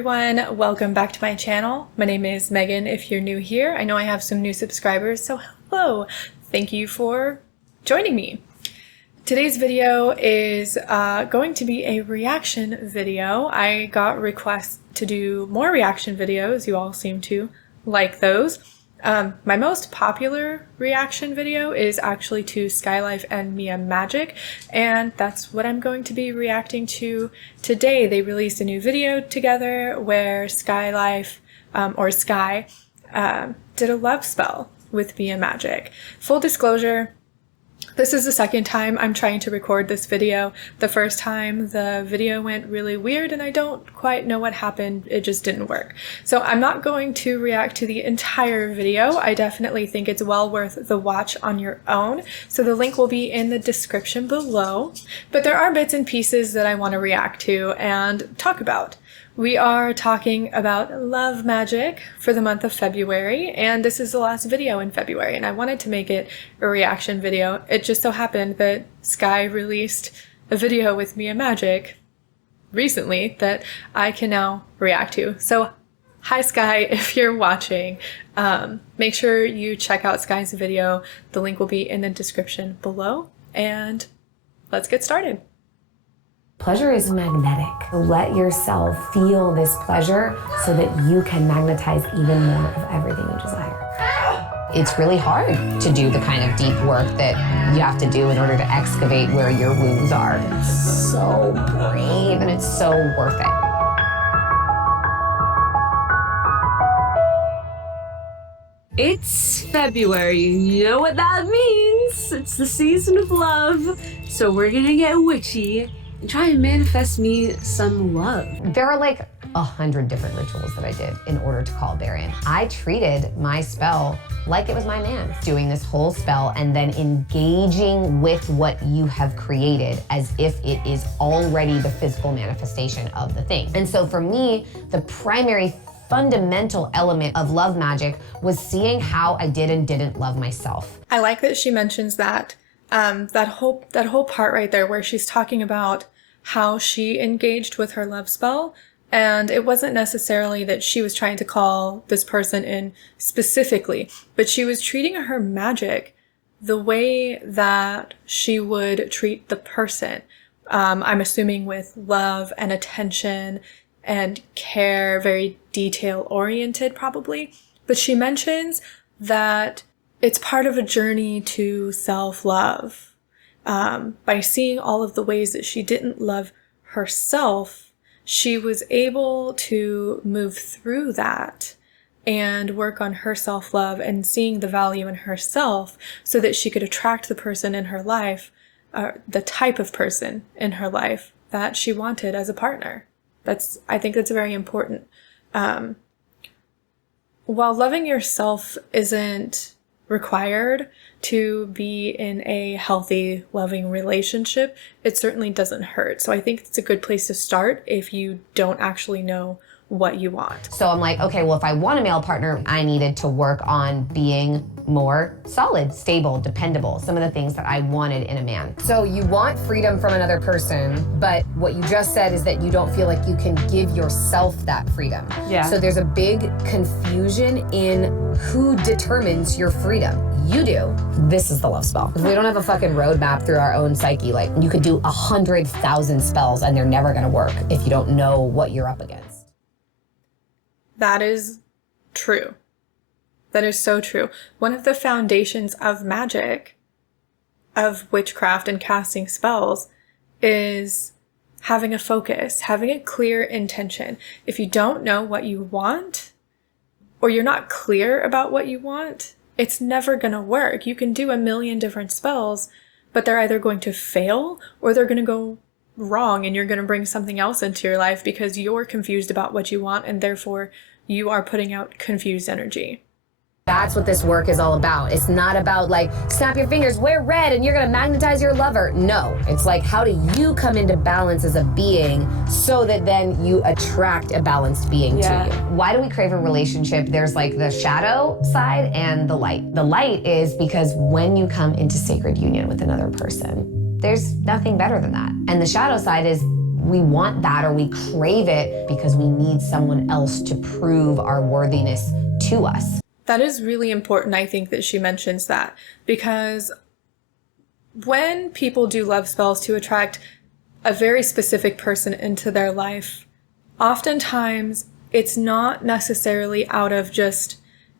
Everyone, welcome back to my channel. My name is Megan. If you're new here, I know I have some new subscribers, so hello. Thank you for joining me. Today's video is going to be a reaction video. I got requests to do more reaction videos. You all seem to like those. My most popular reaction video is actually to SkyLife and Mia Magik, and that's what I'm going to be reacting to today. They released a new video together where SkyLife, or Sky, did a love spell with Mia Magik. Full disclosure, this is the second time I'm trying to record this video. The first time the video went really weird and I don't quite know what happened. It just didn't work. So I'm not going to react to the entire video. I definitely think it's well worth the watch on your own. So the link will be in the description below. But there are bits and pieces that I want to react to and talk about. We are talking about love magic for the month of February, and this is the last video in February, and I wanted to make it a reaction video. It just so happened that Sky released a video with Mia Magik recently that I can now react to. So hi Sky, if you're watching, make sure you check out Sky's video. The link will be in the description below, and let's get started. Pleasure is magnetic. Let yourself feel this pleasure so that you can magnetize even more of everything you desire. It's really hard to do the kind of deep work that you have to do in order to excavate where your wounds are. It's so brave and it's so worth it. It's February, you know what that means. It's the season of love. So we're gonna get witchy and try and manifest me some love. There are like 100 different rituals that I did in order to call Bear in. I treated my spell like it was my man, doing this whole spell and then engaging with what you have created as if it is already the physical manifestation of the thing. And so for me, the primary fundamental element of love magic was seeing how I did and didn't love myself. I like that she mentions that. That whole part right there where she's talking about how she engaged with her love spell, and it wasn't necessarily that she was trying to call this person in specifically, but she was treating her magic the way that she would treat the person. I'm assuming with love and attention and care, very detail oriented probably, but she mentions that it's part of a journey to self-love. By seeing all of the ways that she didn't love herself, she was able to move through that and work on her self-love and seeing the value in herself so that she could attract the person in her life, the type of person in her life that she wanted as a partner. I think that's very important. While loving yourself isn't required to be in a healthy, loving relationship, it certainly doesn't hurt. So I think it's a good place to start if you don't actually know what you want. So I'm like, okay, well, if I want a male partner, I needed to work on being more solid, stable, dependable, some of the things that I wanted in a man. So you want freedom from another person, but what you just said is that you don't feel like you can give yourself that freedom. Yeah. So there's a big confusion in who determines your freedom. You do. This is the love spell. We don't have a fucking roadmap through our own psyche. Like, you could do 100,000 spells and they're never gonna work if you don't know what you're up against. That is true. That is so true. One of the foundations of magic, of witchcraft and casting spells, is having a focus, having a clear intention. If you don't know what you want, or you're not clear about what you want, it's never gonna work. You can do a million different spells, but they're either going to fail or they're gonna go wrong and you're gonna bring something else into your life because you're confused about what you want and therefore you are putting out confused energy. That's what this work is all about. It's not about like, snap your fingers, wear red, and you're gonna magnetize your lover. No, it's like, how do you come into balance as a being so that then you attract a balanced being to you? Why do we crave a relationship? There's like the shadow side and the light. The light is because when you come into sacred union with another person, there's nothing better than that. And the shadow side is We want that, or we crave it because we need someone else to prove our worthiness to us. That is really important, I think, that she mentions that, because when people do love spells to attract a very specific person into their life, oftentimes it's not necessarily out of just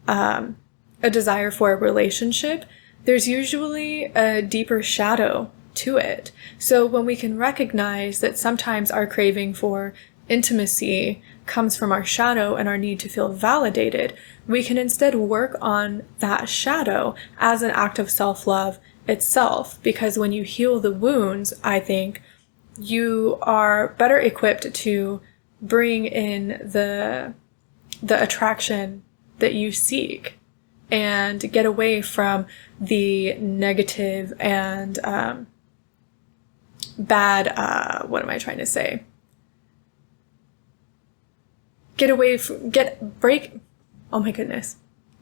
a desire for a relationship. There's usually a deeper shadow to it. So when we can recognize that sometimes our craving for intimacy comes from our shadow and our need to feel validated, we can instead work on that shadow as an act of self-love itself. Because when you heal the wounds, I think you are better equipped to bring in the attraction that you seek and get away from the negative and bad, what am I trying to say?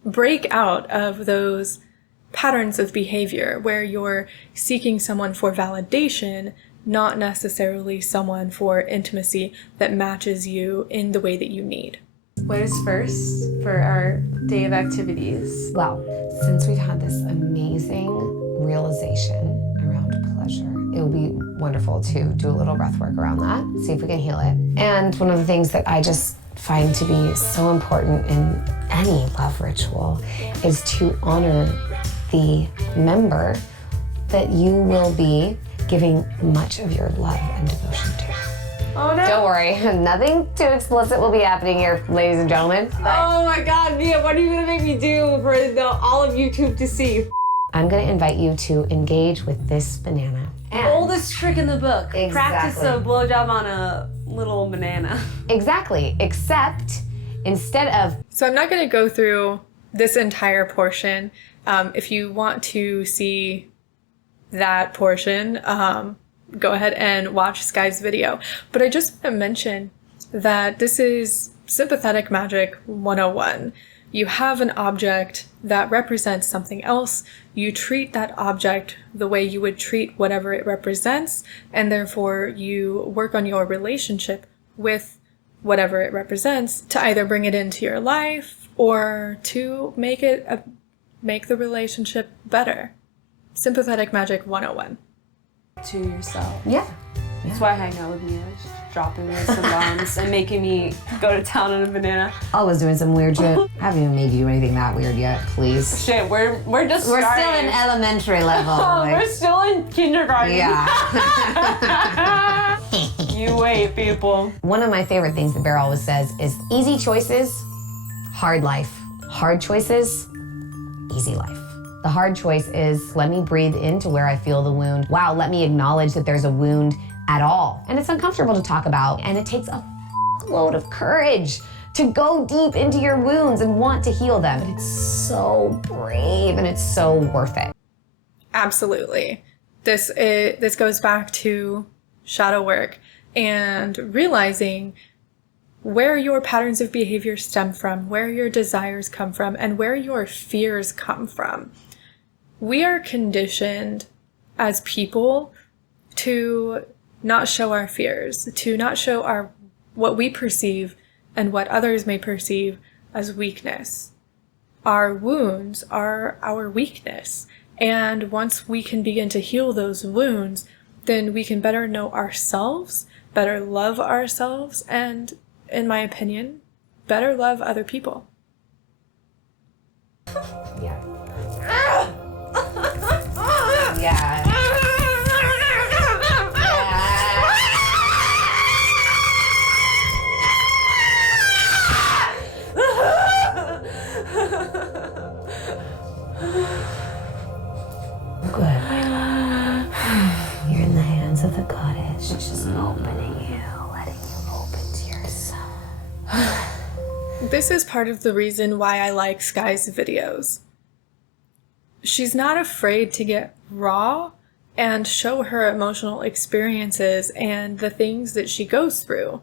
Break out of those patterns of behavior where you're seeking someone for validation, not necessarily someone for intimacy that matches you in the way that you need. What is first for our day of activities? Well, since we've had this amazing realization around pleasure, it would be wonderful to do a little breath work around that, see if we can heal it. And one of the things that I just find to be so important in any love ritual is to honor the member that you will be giving much of your love and devotion to. Oh no! Don't worry, nothing too explicit will be happening here, ladies and gentlemen. Oh my God, Mia, what are you gonna make me do for all of YouTube to see? I'm gonna invite you to engage with this banana. Oldest trick in the book. Exactly. Practice a blowjob on a little banana. Exactly, except instead of... So I'm not going to go through this entire portion. If you want to see that portion, go ahead and watch Sky's video. But I just want to mention that this is Sympathetic Magic 101. You have an object that represents something else. You treat that object the way you would treat whatever it represents, and therefore you work on your relationship with whatever it represents to either bring it into your life or to make the relationship better. Sympathetic Magic 101. To yourself. Yeah. That's why I hang out with Mia. She's dropping me some bombs and making me go to town on a banana. Always doing some weird shit. I haven't even made you do anything that weird yet, please. Shit, we're just We're starting. still in elementary level. We're still in kindergarten. Yeah. You wait, people. One of my favorite things that Bear always says is easy choices, hard life. Hard choices, easy life. The hard choice is let me breathe into where I feel the wound. Wow, let me acknowledge that there's a wound at all. And it's uncomfortable to talk about, and it takes a load of courage to go deep into your wounds and want to heal them. But it's so brave and it's so worth it. Absolutely. This goes back to shadow work and realizing where your patterns of behavior stem from, where your desires come from, and where your fears come from. We are conditioned as people to not show our fears, to not show what we perceive and what others may perceive as weakness. Our wounds are our weakness. And once we can begin to heal those wounds, then we can better know ourselves, better love ourselves, and, in my opinion, better love other people. Yeah. Yeah. Good. You're in the hands of the goddess. She's just opening you, letting you open to yourself. This is part of the reason why I like Sky's videos. She's not afraid to get raw and show her emotional experiences and the things that she goes through.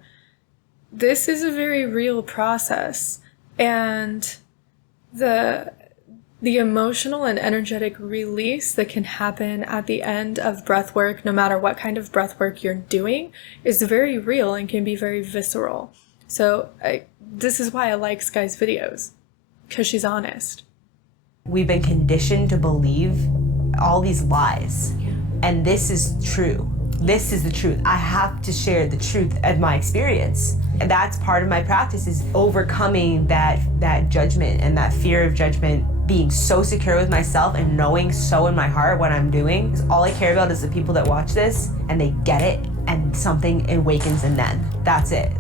This is a very real process, and the The emotional and energetic release that can happen at the end of breath work, no matter what kind of breath work you're doing, is very real and can be very visceral. So this is why I like Sky's videos, because she's honest. We've been conditioned to believe all these lies, and this is true. This is the truth. I have to share the truth of my experience. And that's part of my practice, is overcoming that judgment and that fear of judgment, being so secure with myself and knowing so in my heart what I'm doing. Because all I care about is the people that watch this and they get it and something awakens in them. That's it.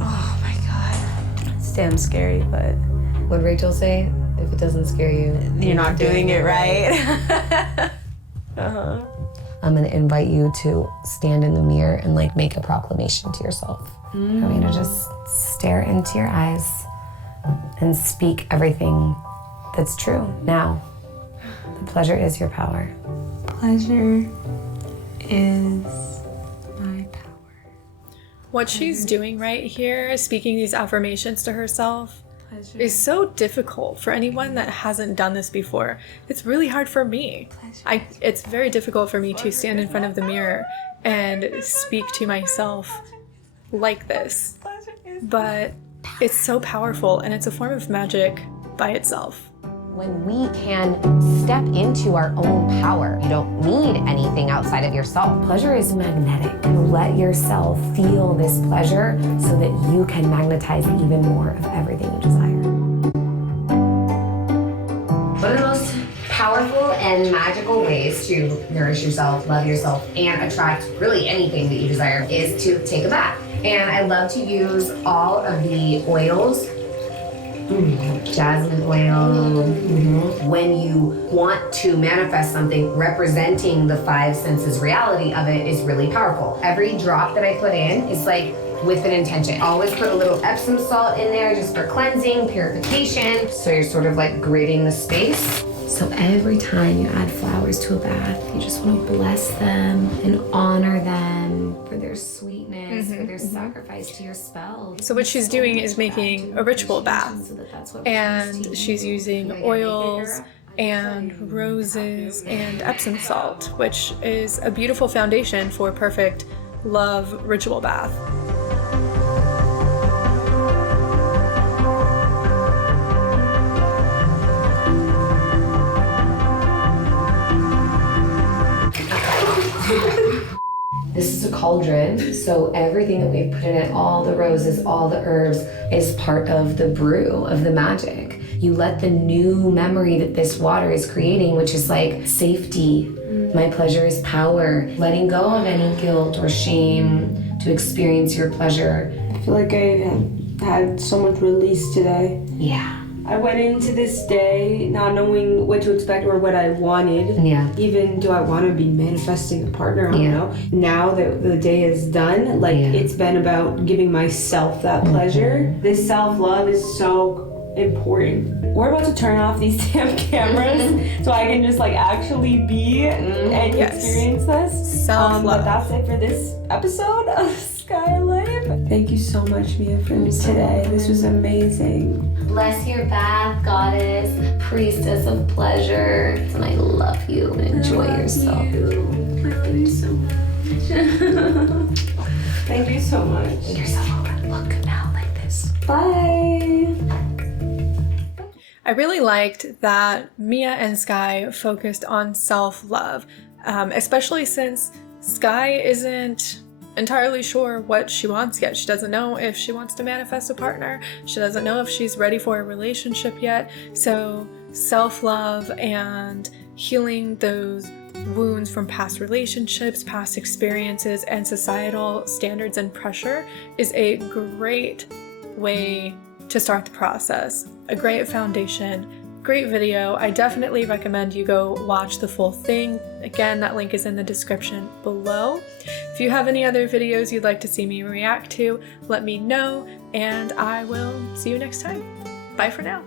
Oh my God. It's damn scary, but. What'd Rachel say? If it doesn't scare you, you're not doing it right. I'm gonna invite you to stand in the mirror and like make a proclamation to yourself. I want you to just stare into your eyes and speak everything that's true now. The pleasure is your power. Pleasure is my power. What she's doing right here, speaking these affirmations to herself, is so difficult for anyone that hasn't done this before. It's really hard for me. It's very difficult for me to stand in front of the mirror and speak to myself like this. But it's so powerful, and it's a form of magic by itself. When we can step into our own power, you don't need anything outside of yourself. Pleasure is magnetic. And let yourself feel this pleasure so that you can magnetize even more of everything you desire. One of the most powerful and magical ways to nourish yourself, love yourself, and attract really anything that you desire is to take a bath. And I love to use all of the oils. Jasmine oil. When you want to manifest something, representing the five senses reality of it is really powerful. Every drop that I put in is like with an intention. Always put a little Epsom salt in there just for cleansing, purification. So you're sort of like gridding the space. So every time you add flowers to a bath, you just want to bless them and honor them for their sweetness, for their sacrifice to your spell. So what she's doing is making a ritual bath, and she's using oils and roses and Epsom salt, which is a beautiful foundation for a perfect love ritual bath. This is a cauldron, so everything that we've put in it, all the roses, all the herbs, is part of the brew of the magic. You let the new memory that this water is creating, which is like safety, my pleasure is power, letting go of any guilt or shame to experience your pleasure. I feel like I had so much release today. Yeah. I went into this day not knowing what to expect or what I wanted. Yeah. Even do I want to be manifesting a partner? I don't know. Now that the day is done, like it's been about giving myself that pleasure. This self-love is so important. We're about to turn off these damn cameras so I can just like actually be and experience this. Self-love. But that's it for this episode of SkyLife. Thank you so much, Mia, for today. This was amazing. Bless your bath, goddess, priestess of pleasure, and I love you. Enjoy yourself. I love you so much. Thank you so much. You're so welcome. Look now like this. Bye. I really liked that Mia and Sky focused on self-love, especially since Sky isn't entirely sure what she wants yet. She doesn't know if she wants to manifest a partner. She doesn't know if she's ready for a relationship yet. So self-love and healing those wounds from past relationships, past experiences, and societal standards and pressure is a great way to start the process. A great foundation. Great video. I definitely recommend you go watch the full thing. Again, that link is in the description below. If you have any other videos you'd like to see me react to, let me know, and I will see you next time. Bye for now.